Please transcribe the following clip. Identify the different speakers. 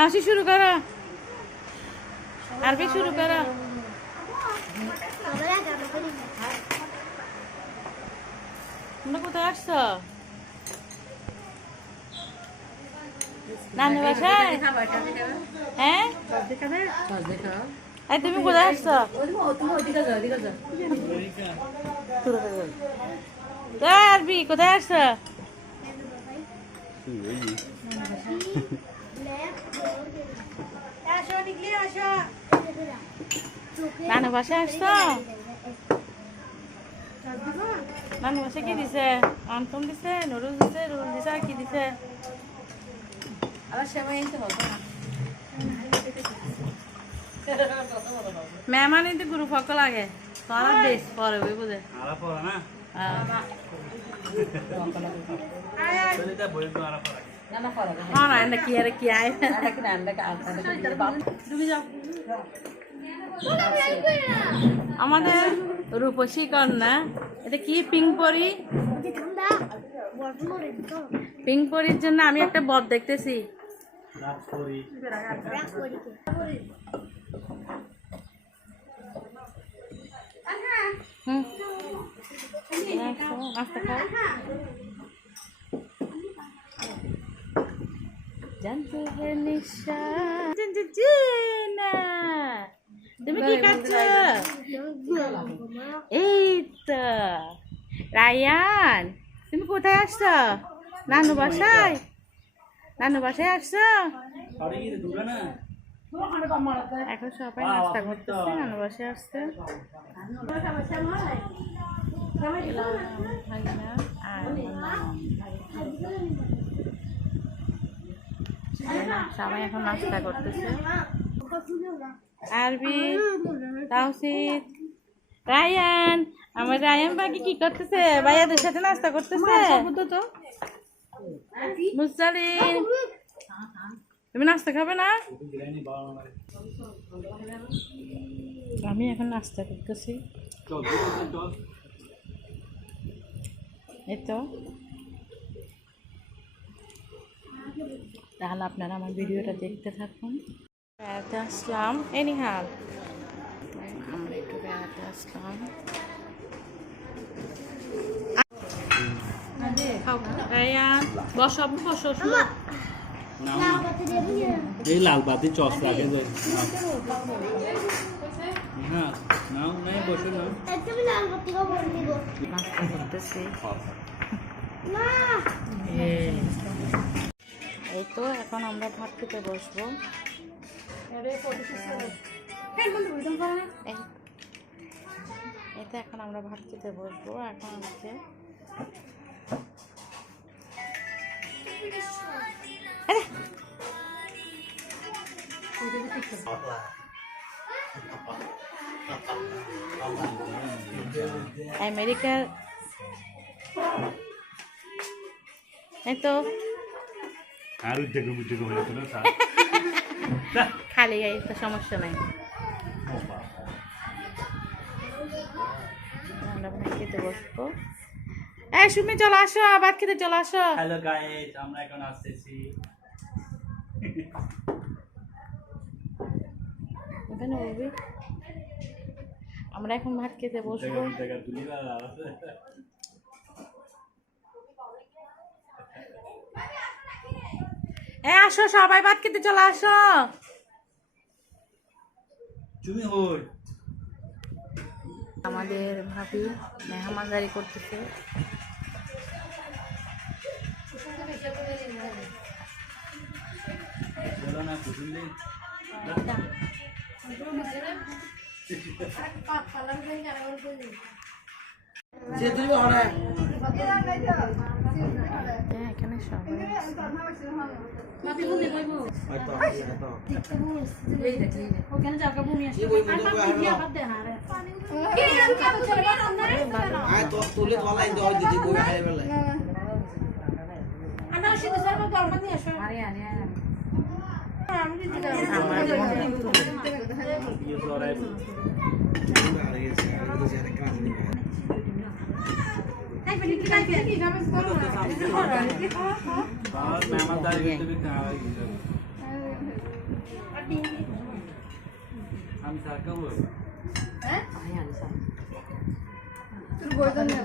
Speaker 1: হাসি শুরু করো আরবি শুরু করো তোমরা কোথায় আসছো নানু বাসায় হ্যাঁ এই তুমি কোথায় আসছো আরবি কোথায় আসছো নানু বাসায় আসছো? নানু বাসায় কি দিছে? অন্তম দিছে নুরুল দিছে রুল দিছে আর কি দিছে?
Speaker 2: আবার সেমাই আনতে হবে
Speaker 1: মেহমান কিন্তু গুরু ফকল লাগে। তোরা বেশ পরে ওই বুঝে
Speaker 3: আরা পড়া না?
Speaker 1: হ্যাঁ না এটা কি আরে কি আয়?
Speaker 2: বাপ।
Speaker 1: ডুবে যাও। আমাদের রূপসী কন্যা এটা কি পিঙ্ক পরি পিঙ্ক পরির জন্য আমি একটা বদ দেখতেছি জানতে নিশা। তুমি কি খাচ্ছ এই তো রায়ান তুমি কোথায় আসছো নানু বাসায় নানু বাসায় আসছো এখন সবাই নাস্তা করতেছে নানু বাসায় আসছে সবাই এখন নাস্তা করতেছে আরবি, তাওসিদ। রায়ান, আমার রায়ান বাকি কি করতেছে? ভাইয়াদের সাথে নাস্তা করতেছে। তো মুসালিন তুমি নাস্তা খাবে না? আমি এখন নাস্তা করতেছি। এই তো। তাহলে আপনারা আমার ভিডিওটা দেখতে থাকুন। বেড়াতে আসলাম এনিহাল আমরা একটু বেড়াতে আসলাম রায়ান বসো
Speaker 3: না এই লাল বাতি চস লাগে হ্যাঁ নাও নাই বসে নাও।
Speaker 1: নাস্তা করতেছি এই তো এখন আমরা ভাত খেতে বসবো। এই- এই এখন আমরা ভাত খেতে বসবো এখন হচ্ছে! আমেরিকার এই তো।
Speaker 3: আর উদ্যোগ উদ্যোগ হলে না
Speaker 1: খালি এই তো সমস্যা নাই। খেতে বসবো। এই সুমি চলে আসো খেতে চলে আসো।
Speaker 3: হ্যালো গাইস আমরা এখন আসতেছি।
Speaker 1: এখানে আমরা এখন ভাত খেতে বসবো
Speaker 3: জায়গা তুলি না
Speaker 1: এ আসো সবাই ভাত খেতে চলে আসো।
Speaker 3: তুমি হই
Speaker 1: আমাদের ভাবি মেহমানদারি করতেছে।
Speaker 3: বলো না কুসুম দিন
Speaker 1: হ্যাঁ, এখানে সবাই
Speaker 4: আয় তো তুলে তলাই দেওয়া দিদি বই হারে বেলায়
Speaker 2: আরে
Speaker 3: আমি সারকা বলব?
Speaker 2: হ্যাঁ? আমি সারকা
Speaker 4: তোর গোজন না